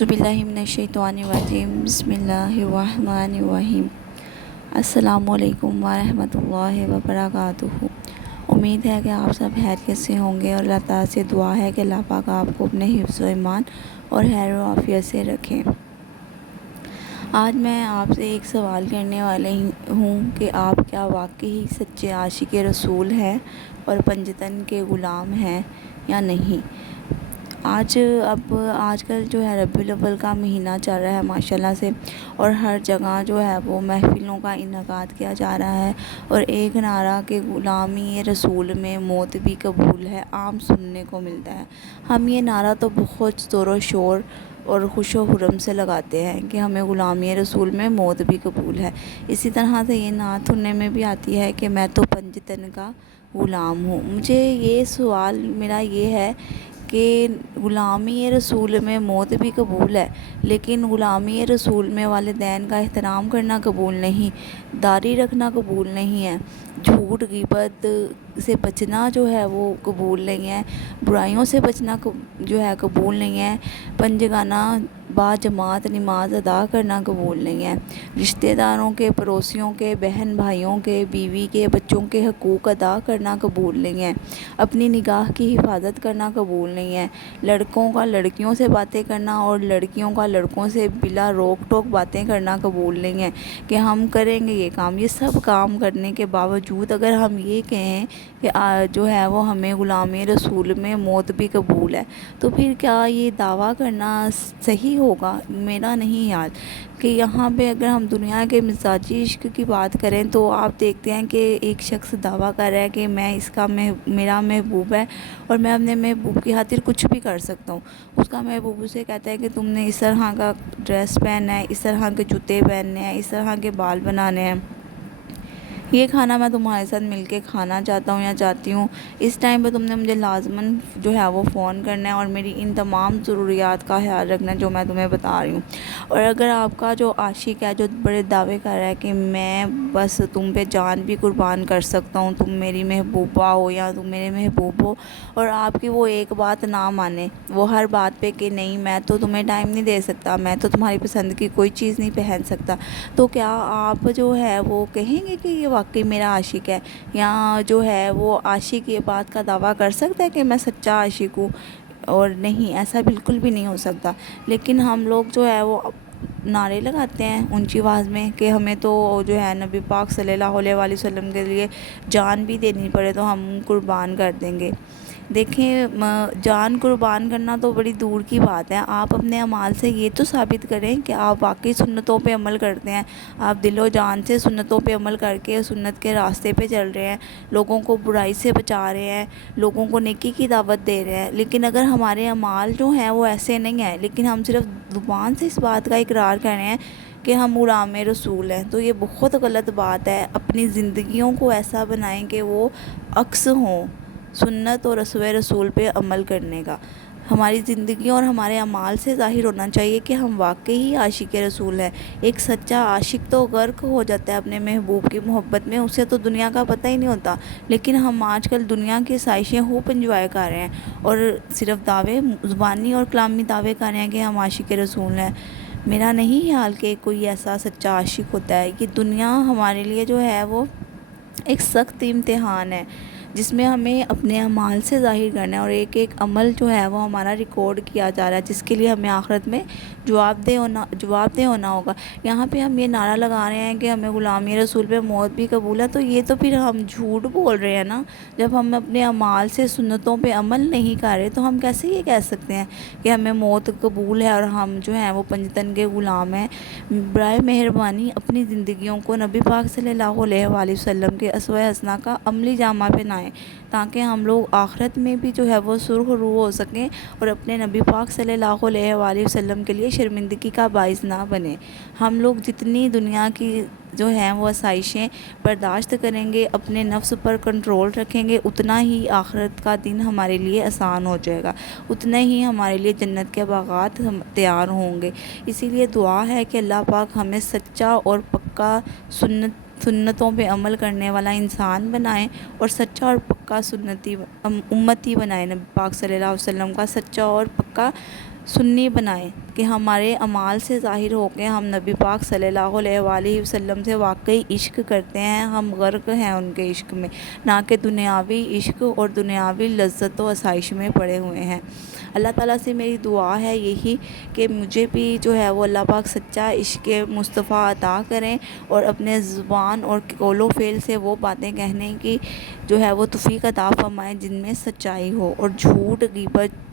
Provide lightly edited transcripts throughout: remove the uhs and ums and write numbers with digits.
اعوذ باللہ من الشیطان الرجیم بسم اللہ الرحمن الرحیم۔ السلام علیکم ورحمۃ اللہ وبرکاتہ۔ امید ہے کہ آپ سب خیریت سے ہوں گے اور اللہ تعالیٰ سے دعا ہے کہ اللہ پاک آپ کو اپنے حفظ و ایمان اور خیر و عافیت سے رکھیں۔ آج میں آپ سے ایک سوال کرنے والی ہوں کہ آپ کیا واقعی سچے عاشق رسول ہیں اور پنجتن کے غلام ہیں یا نہیں۔ آج کل جو ہے ربیع الاول کا مہینہ چل رہا ہے ماشاءاللہ سے، اور ہر جگہ جو ہے وہ محفلوں کا انعقاد کیا جا رہا ہے، اور ایک نعرہ کہ غلامی رسول میں موت بھی قبول ہے عام سننے کو ملتا ہے۔ ہم یہ نعرہ تو بہت زور و شور اور خوش و خرم سے لگاتے ہیں کہ ہمیں غلامی رسول میں موت بھی قبول ہے۔ اسی طرح سے یہ نعت سننے میں بھی آتی ہے کہ میں تو پنجتن کا غلام ہوں۔ مجھے یہ سوال میرا یہ ہے کہ غلامی رسول میں موت بھی قبول ہے، لیکن غلامی رسول میں والدین کا احترام کرنا قبول نہیں، داڑھی رکھنا قبول نہیں ہے، جھوٹ غیبت سے بچنا جو ہے وہ قبول نہیں ہے، برائیوں سے بچنا جو ہے قبول نہیں ہے، پنجگانہ با جماعت نماز ادا کرنا قبول نہیں ہے، رشتہ داروں کے، پڑوسیوں کے، بہن بھائیوں کے، بیوی کے، بچوں کے حقوق ادا کرنا قبول نہیں ہے، اپنی نگاہ کی حفاظت کرنا قبول نہیں ہے، لڑکوں کا لڑکیوں سے باتیں کرنا اور لڑکیوں کا لڑکوں سے بلا روک ٹوک باتیں کرنا قبول نہیں ہے کہ ہم کریں گے یہ کام۔ یہ سب کام کرنے کے باوجود اگر ہم یہ کہیں کہ جو ہے وہ ہمیں غلامی رسول میں موت بھی قبول ہے، تو پھر کیا یہ دعویٰ کرنا صحیح ہوگا؟ میرا نہیں خیال کہ یہاں پہ اگر ہم دنیا کے مزاجی عشق کی بات کریں تو آپ دیکھتے ہیں کہ ایک شخص دعویٰ کر رہا ہے کہ میں اس کا میرا محبوب ہے اور میں اپنے محبوب کی خاطر کچھ بھی کر سکتا ہوں۔ اس کا محبوب اسے کہتا ہے کہ تم نے اس طرح کا ڈریس پہننا ہے، اس طرح کے جوتے پہننے ہیں، اس طرح کے بال بنانے ہیں، یہ کھانا میں تمہارے ساتھ مل کے کھانا چاہتا ہوں یا چاہتی ہوں، اس ٹائم پہ تم نے مجھے لازماً جو ہے وہ فون کرنا ہے اور میری ان تمام ضروریات کا خیال رکھنا ہے جو میں تمہیں بتا رہی ہوں۔ اور اگر آپ کا جو عاشق ہے جو بڑے دعوے کر رہا ہے کہ میں بس تم پہ جان بھی قربان کر سکتا ہوں، تم میری محبوبہ ہو یا تم میرے محبوب ہو، اور آپ کی وہ ایک بات نہ مانے، وہ ہر بات پہ کہ نہیں میں تو تمہیں ٹائم نہیں دے سکتا، میں تو تمہاری پسند کی کوئی چیز نہیں پہن سکتا، تو کیا آپ جو ہے وہ کہیں گے کہ یہ واقعی میرا عاشق ہے؟ یا جو ہے وہ عاشق یہ بات کا دعویٰ کر سکتا ہے کہ میں سچا عاشق ہوں؟ اور نہیں، ایسا بالکل بھی نہیں ہو سکتا۔ لیکن ہم لوگ جو ہے وہ نعرے لگاتے ہیں اونچی آواز میں کہ ہمیں تو جو ہے نبی پاک صلی اللہ علیہ وآلہ وسلم کے لیے جان بھی دینی پڑے تو ہم قربان کر دیں گے۔ دیکھیں، جان قربان کرنا تو بڑی دور کی بات ہے، آپ اپنے اعمال سے یہ تو ثابت کریں کہ آپ واقعی سنتوں پہ عمل کرتے ہیں، آپ دل و جان سے سنتوں پہ عمل کر کے سنت کے راستے پہ چل رہے ہیں، لوگوں کو برائی سے بچا رہے ہیں، لوگوں کو نیکی کی دعوت دے رہے ہیں۔ لیکن اگر ہمارے اعمال جو ہیں وہ ایسے نہیں ہیں، لیکن ہم صرف زبان سے اس بات کا اقرار کر رہے ہیں کہ ہم غلام رسول ہیں، تو یہ بہت غلط بات ہے۔ اپنی زندگیوں کو ایسا بنائیں کہ وہ عکس ہوں سنت اور رسول پہ عمل کرنے کا۔ ہماری زندگیوں اور ہمارے اعمال سے ظاہر ہونا چاہیے کہ ہم واقعی عاشق رسول ہیں۔ ایک سچا عاشق تو غرق ہو جاتا ہے اپنے محبوب کی محبت میں، اسے تو دنیا کا پتہ ہی نہیں ہوتا، لیکن ہم آج کل دنیا کی خواہشیں خوب انجوائے کر رہے ہیں اور صرف دعوے زبانی اور کلامی دعوے کر رہے ہیں کہ ہم عاشق رسول ہیں۔ میرا نہیں خیال کہ کوئی ایسا سچا عاشق ہوتا ہے۔ یہ دنیا ہمارے لیے جو ہے وہ ایک سخت امتحان ہے جس میں ہمیں اپنے اعمال سے ظاہر کرنا ہے، اور ایک ایک عمل جو ہے وہ ہمارا ریکارڈ کیا جا رہا ہے جس کے لیے ہمیں آخرت میں جواب دہ ہونا ہوگا۔ یہاں پہ ہم یہ نعرہ لگا رہے ہیں کہ ہمیں غلامی رسول پہ موت بھی قبول ہے، تو یہ تو پھر ہم جھوٹ بول رہے ہیں نا۔ جب ہم اپنے اعمال سے سنتوں پہ عمل نہیں کر رہے تو ہم کیسے یہ کہہ سکتے ہیں کہ ہمیں موت قبول ہے اور ہم جو ہیں وہ پنجتن کے غلام ہیں؟ برائے مہربانی اپنی زندگیوں کو نبی پاک صلی اللہ علیہ وآلہ وسلم کے اسوہ حسنہ کا عملی جامہ پہنائیں تاکہ ہم لوگ آخرت میں بھی جو ہے وہ سرخ روح ہو سکیں اور اپنے نبی پاک صلی اللہ علیہ وآلہ وسلم کے لیے شرمندگی کا باعث نہ بنے۔ ہم لوگ جتنی دنیا کی جو ہیں وہ آسائشیں برداشت کریں گے، اپنے نفس پر کنٹرول رکھیں گے، اتنا ہی آخرت کا دن ہمارے لیے آسان ہو جائے گا، اتنے ہی ہمارے لیے جنت کے باغات تیار ہوں گے۔ اسی لیے دعا ہے کہ اللہ پاک ہمیں سچا اور پکا سنتوں پہ عمل کرنے والا انسان بنائیں اور سچا اور پکا سنتی امتی بنائیں، نبی پاک صلی اللہ علیہ وسلم کا سچا اور پکا سنی بنائیں کہ ہمارے اعمال سے ظاہر ہو کے ہم نبی پاک صلی اللہ علیہ وآلہ وسلم سے واقعی عشق کرتے ہیں، ہم غرق ہیں ان کے عشق میں، نہ کہ دنیاوی عشق اور دنیاوی لذت و آسائش میں پڑے ہوئے ہیں۔ اللہ تعالیٰ سے میری دعا ہے یہی کہ مجھے بھی جو ہے وہ اللہ پاک سچا عشق مصطفیٰ عطا کریں، اور اپنے زبان اور قول و فعل سے وہ باتیں کہنے کی جو ہے وہ توفیق عطا فرمائیں جن میں سچائی ہو، اور جھوٹ، غیبت،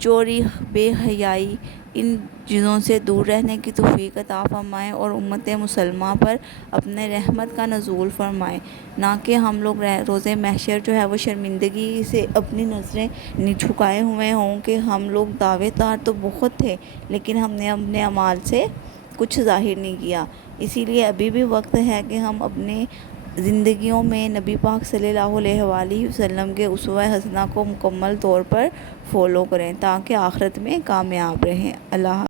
چوری، بے حیائی، ان چیزوں سے دور رہنے کی توفیق عطا فرمائیں، اور امت مسلمہ پر اپنے رحمت کا نزول فرمائیں، نہ کہ ہم لوگ روز محشر جو ہے وہ شرمندگی سے اپنی نظریں جھکائے ہوئے ہوں کہ ہم لوگ دعوے دار تو بہت تھے لیکن ہم نے اپنے اعمال سے کچھ ظاہر نہیں کیا۔ اسی لیے ابھی بھی وقت ہے کہ ہم اپنے زندگیوں میں نبی پاک صلی اللہ علیہ وآلہ وسلم کے اسوہ حسنہ کو مکمل طور پر فالو کریں تاکہ آخرت میں کامیاب رہیں۔ اللہ حافظ۔